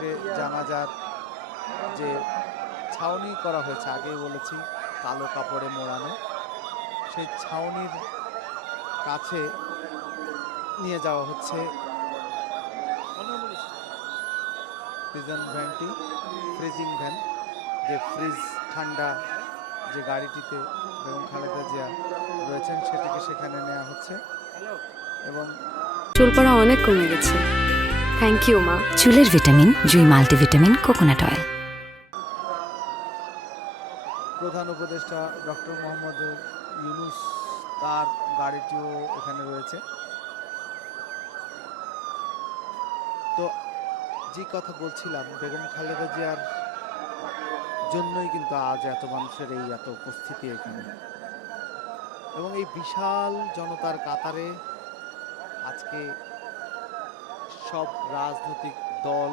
গেটে জানাজার যে ছাউনি করা হয়েছে, আগেই বলেছি কালো কাপড়ে মোড়ানো, সেই ছাউনির কাছে নিয়ে যাওয়া হচ্ছে প্রিজন ভ্যানটি, ফ্রিজিং ভ্যান, যে ফ্রিজ ঠান্ডা যে গাড়িটিতে বেগম খালেদা জিয়া রয়েছেন সেটিকে সেখানে নেওয়া হচ্ছে। এবং চুল পড়া অনেক কমে গেছে, থ্যাংক ইউ মা। চুলের ভিটামিন জুই মাল্টিভিটামিন কোকোনাট অয়েল। প্রধান উপদেষ্টা ডক্টর মোহাম্মদ ইউনূস, তার গাড়িটিও এখানে রয়েছে। তো যে কথা বলছিলাম, বেগম খালেদা জিয়ার জন্যই কিন্তু আজ এত মানুষের এই এত উপস্থিতি এখানে, এবং এই বিশাল জনতার কাতারে আজকে সব রাজনৈতিক দল,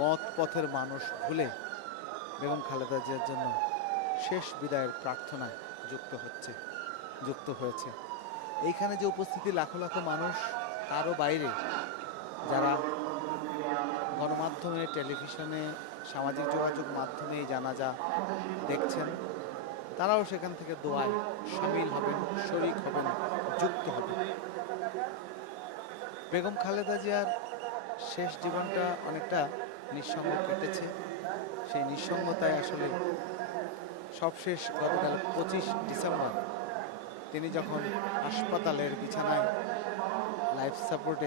মত পথের মানুষ ভুলে বেগম খালেদা জিয়ার জন্য শেষ বিদায়ের প্রার্থনায় যুক্ত হয়েছে। এইখানে যে উপস্থিতি লাখো লাখো মানুষ, তারও বাইরে যারা গণমাধ্যমে, টেলিভিশনে, সামাজিক যোগাযোগ মাধ্যমে এই জানাজা দেখছেন, তারাও সেখান থেকে দোয়ায় শামিল হবেন, শরীক হবেন, যুক্ত হবেন। বেগম খালেদা জিয়ার শেষ জীবনটা অনেকটা নিঃসঙ্গ কেটেছে। সেই নিঃসঙ্গতায় আসলে সবশেষ গতকাল 25 ডিসেম্বর তিনি যখন হাসপাতালের বিছানায় লাইফ সাপোর্টে